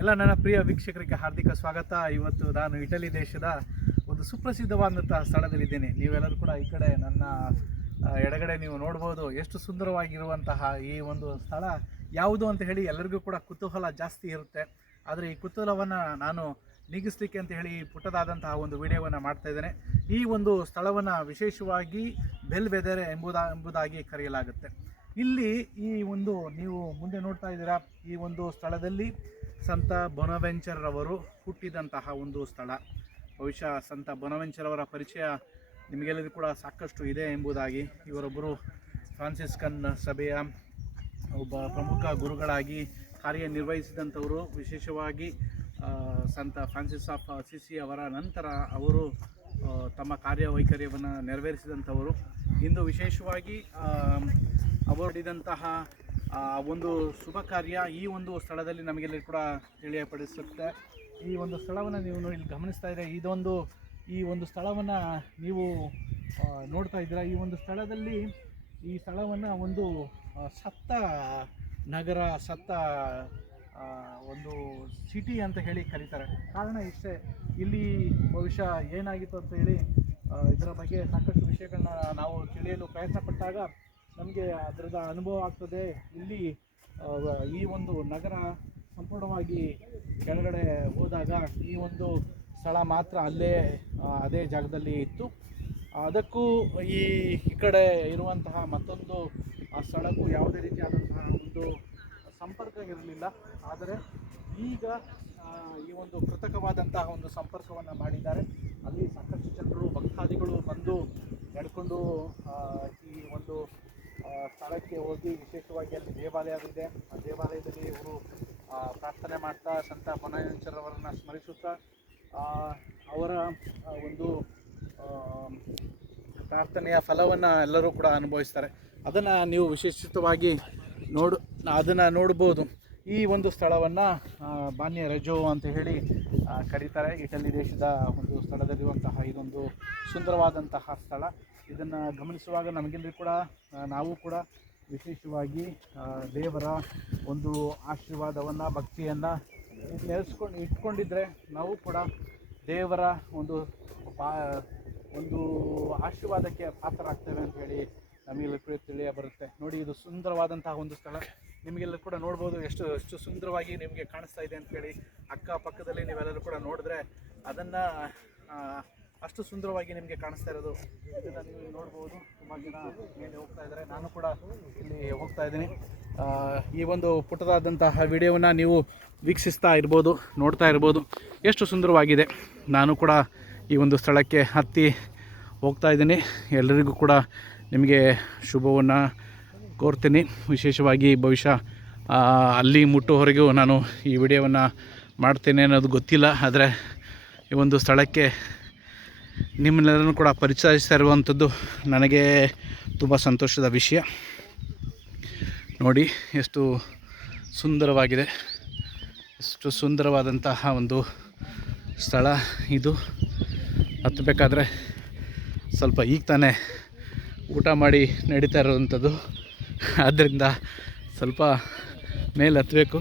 ಎಲ್ಲ ನನ್ನ ಪ್ರಿಯ ವೀಕ್ಷಕರಿಗೆ ಹಾರ್ದಿಕ ಸ್ವಾಗತ. ಇವತ್ತು ನಾನು ಇಟಲಿ ದೇಶದ ಒಂದು ಸುಪ್ರಸಿದ್ಧವಾದಂತಹ ಸ್ಥಳದಲ್ಲಿದ್ದೇನೆ. ನೀವೆಲ್ಲರೂ ಕೂಡ ಈ ಕಡೆ ನನ್ನ ಎಡಗಡೆ ನೀವು ನೋಡ್ಬೋದು ಎಷ್ಟು ಸುಂದರವಾಗಿರುವಂತಹ ಈ ಒಂದು ಸ್ಥಳ ಯಾವುದು ಅಂತ ಹೇಳಿ ಎಲ್ಲರಿಗೂ ಕೂಡ ಕುತೂಹಲ ಜಾಸ್ತಿ ಇರುತ್ತೆ. ಆದರೆ ಈ ಕುತೂಹಲವನ್ನು ನಾನು ನೀಗಿಸಲಿಕ್ಕೆ ಅಂತ ಹೇಳಿ ಪುಟ್ಟದಾದಂತಹ ಒಂದು ವಿಡಿಯೋವನ್ನು ಮಾಡ್ತಾ ಇದ್ದೇನೆ. ಈ ಒಂದು ಸ್ಥಳವನ್ನು ವಿಶೇಷವಾಗಿ ಬೆಲ್ವೆದರೆ ಎಂಬುದಾಗಿ ಕರೆಯಲಾಗುತ್ತೆ. ಇಲ್ಲಿ ಈ ಒಂದು ನೀವು ಮುಂದೆ ನೋಡ್ತಾ ಇದ್ದೀರಾ, ಈ ಒಂದು ಸ್ಥಳದಲ್ಲಿ ಸಂತ ಬೊನವೆಂಚರ್ ಅವರು ಹುಟ್ಟಿದಂತಹ ಒಂದು ಸ್ಥಳ. ಬಹುಶಃ ಸಂತ ಬೊನವೆಂಚರ್ ಅವರ ಪರಿಚಯ ನಿಮಗೆಲ್ಲರಿಗೂ ಕೂಡ ಸಾಕಷ್ಟು ಇದೆ ಎಂಬುದಾಗಿ. ಇವರೊಬ್ಬರು ಫ್ರಾನ್ಸಿಸ್ಕನ್ ಸಭೆಯ ಒಬ್ಬ ಪ್ರಮುಖ ಗುರುಗಳಾಗಿ ಕಾರ್ಯನಿರ್ವಹಿಸಿದಂಥವರು. ವಿಶೇಷವಾಗಿ ಸಂತ ಫ್ರಾನ್ಸಿಸ್ ಆಫ್ ಅಸಿಸಿ ಅವರ ನಂತರ ಅವರು ತಮ್ಮ ಕಾರ್ಯವೈಖರ್ಯವನ್ನು ನೆರವೇರಿಸಿದಂಥವರು. ಇಂದು ವಿಶೇಷವಾಗಿ ಅವರು ಮಾಡಿದಂತಹ ಒಂದು ಶುಭ ಕಾರ್ಯ ಈ ಒಂದು ಸ್ಥಳದಲ್ಲಿ ನಮಗೆಲ್ಲರೂ ಕೂಡ ತಿಳಿಯಪಡಿಸುತ್ತೆ. ಈ ಒಂದು ಸ್ಥಳವನ್ನು ನೀವು ಇಲ್ಲಿ ಗಮನಿಸ್ತಾ ಇದ್ದೀರಾ. ಈ ಒಂದು ಸ್ಥಳವನ್ನು ನೀವು ನೋಡ್ತಾ ಇದ್ದೀರಾ. ಈ ಒಂದು ಸ್ಥಳದಲ್ಲಿ ಈ ಸ್ಥಳವನ್ನು ಒಂದು ಸತ್ತ ನಗರ, ಸತ್ತ ಒಂದು ಸಿಟಿ ಅಂತ ಹೇಳಿ ಕರೀತಾರೆ. ಕಾರಣ ಇಷ್ಟೇ, ಇಲ್ಲಿ ಬಹುಶಃ ಏನಾಗಿತ್ತು ಅಂತ ಹೇಳಿ ಇದರ ಬಗ್ಗೆ ಸಾಕಷ್ಟು ವಿಷಯಗಳನ್ನ ನಾವು ತಿಳಿಯಲು ಪ್ರಯತ್ನ ಪಟ್ಟಾಗ ನಮಗೆ ಅದರದ ಅನುಭವ ಆಗ್ತದೆ. ಇಲ್ಲಿ ಈ ಒಂದು ನಗರ ಸಂಪೂರ್ಣವಾಗಿ ಕೆಳಗಡೆ ಹೋದಾಗ ಈ ಒಂದು ಸ್ಥಳ ಮಾತ್ರ ಅದೇ ಜಾಗದಲ್ಲಿ ಇತ್ತು. ಅದಕ್ಕೂ ಈ ಕಡೆ ಇರುವಂತಹ ಮತ್ತೊಂದು ಸ್ಥಳಕ್ಕೂ ಯಾವುದೇ ರೀತಿಯಾದಂತಹ ಒಂದು ಸಂಪರ್ಕ ಇರಲಿಲ್ಲ. ಆದರೆ ಈಗ ಈ ಒಂದು ಕೃತಕವಾದಂತಹ ಒಂದು ಸಂಪರ್ಕವನ್ನು ಮಾಡಿದ್ದಾರೆ. ಅಲ್ಲಿ ಸಾಕಷ್ಟು ಜನರು, ಭಕ್ತಾದಿಗಳು ಬಂದು ನಡ್ಕೊಂಡು ಈ ಒಂದು ಸ್ಥಳಕ್ಕೆ ಹೋಗಿ, ವಿಶೇಷವಾಗಿ ಅಲ್ಲಿ ದೇವಾಲಯವಿದೆ. ಆ ದೇವಾಲಯದಲ್ಲಿ ಇವರು ಪ್ರಾರ್ಥನೆ ಮಾಡ್ತಾ ಸಂತ ಬೊನವೆಂಚರ್ ಅವರನ್ನು ಸ್ಮರಿಸುತ್ತಾ ಅವರ ಒಂದು ಪ್ರಾರ್ಥನೆಯ ಫಲವನ್ನು ಎಲ್ಲರೂ ಕೂಡ ಅನುಭವಿಸ್ತಾರೆ. ಅದನ್ನು ನೀವು ವಿಶೇಷಿತವಾಗಿ ನೋಡ್ಬೋದು. ಈ ಒಂದು ಸ್ಥಳವನ್ನು ಬಾನ್ಯ ರೆಜೋ ಅಂತ ಹೇಳಿ ಕರೀತಾರೆ. ಇಟಲಿ ದೇಶದ ಒಂದು ಸ್ಥಳದಲ್ಲಿರುವಂತಹ ಇದೊಂದು ಸುಂದರವಾದಂತಹ ಸ್ಥಳ. ಇದನ್ನು ಗಮನಿಸುವಾಗ ನಮಗೆಲ್ಲರೂ ಕೂಡ ನಾವು ಕೂಡ ವಿಶೇಷವಾಗಿ ದೇವರ ಒಂದು ಆಶೀರ್ವಾದವನ್ನು, ಭಕ್ತಿಯನ್ನು ಇಟ್ಕೊಂಡಿದ್ರೆ ನಾವು ಕೂಡ ದೇವರ ಒಂದು ಆಶೀರ್ವಾದಕ್ಕೆ ಪಾತ್ರರಾಗ್ತೇವೆ ಅಂತ ಹೇಳಿ ನಮಗೆಲ್ಲರೂ ತಿಳಿಯ ಬರುತ್ತೆ. ನೋಡಿ, ಇದು ಸುಂದರವಾದಂತಹ ಒಂದು ಸ್ಥಳ. ನಿಮಗೆಲ್ಲ ಕೂಡ ನೋಡ್ಬೋದು ಎಷ್ಟು ಸುಂದರವಾಗಿ ನಿಮಗೆ ಕಾಣಿಸ್ತಾ ಇದೆ ಅಂತ ಹೇಳಿ. ಅಕ್ಕಪಕ್ಕದಲ್ಲಿ ನೀವೆಲ್ಲರೂ ಕೂಡ ನೋಡಿದ್ರೆ ಅದನ್ನು ಅಷ್ಟು ಸುಂದರವಾಗಿ ನಿಮಗೆ ಕಾಣಿಸ್ತಾ ಇರೋದು. ಇದನ್ನು ನೀವು ನೋಡ್ಬೋದು. ತುಂಬ ಜನ ಮೇಲೆ ಹೋಗ್ತಾ ಇದ್ದಾರೆ, ನಾನು ಕೂಡ ಇಲ್ಲಿ ಹೋಗ್ತಾ ಇದ್ದೀನಿ. ಈ ಒಂದು ಪುಟ್ಟದಾದಂತಹ ವಿಡಿಯೋವನ್ನು ನೀವು ವೀಕ್ಷಿಸ್ತಾ ಇರ್ಬೋದು, ನೋಡ್ತಾ ಇರ್ಬೋದು. ಎಷ್ಟು ಸುಂದರವಾಗಿದೆ. ನಾನು ಕೂಡ ಈ ಒಂದು ಸ್ಥಳಕ್ಕೆ ಹತ್ತಿ ಹೋಗ್ತಾ ಇದ್ದೀನಿ. ಎಲ್ಲರಿಗೂ ಕೂಡ ನಿಮಗೆ ಶುಭವನ್ನು ಕೋರ್ತೀನಿ. ವಿಶೇಷವಾಗಿ ಬಹುಶಃ ಅಲ್ಲಿ ಮುಟ್ಟುವವರೆಗೂ ನಾನು ಈ ವಿಡಿಯೋವನ್ನು ಮಾಡ್ತೇನೆ ಅನ್ನೋದು ಗೊತ್ತಿಲ್ಲ. ಆದರೆ ಈ ಒಂದು ಸ್ಥಳಕ್ಕೆ ನಿಮ್ಮನ್ನೆಲ್ಲರೂ ಕೂಡ ಪರಿಚಯಿಸ್ತಾ ಇರುವಂಥದ್ದು ನನಗೆ ತುಂಬ ಸಂತೋಷದ ವಿಷಯ. ನೋಡಿ ಎಷ್ಟು ಸುಂದರವಾಗಿದೆ, ಎಷ್ಟು ಸುಂದರವಾದಂತಹ ಒಂದು ಸ್ಥಳ ಇದು. ಹತ್ತಬೇಕಾದ್ರೆ ಸ್ವಲ್ಪ ಈಗ ತಾನೇ ಊಟ ಮಾಡಿ ನಡೀತಾ ಇರೋವಂಥದ್ದು, ಆದ್ದರಿಂದ ಸ್ವಲ್ಪ ಮೇಲೆ ಹತ್ತಬೇಕು.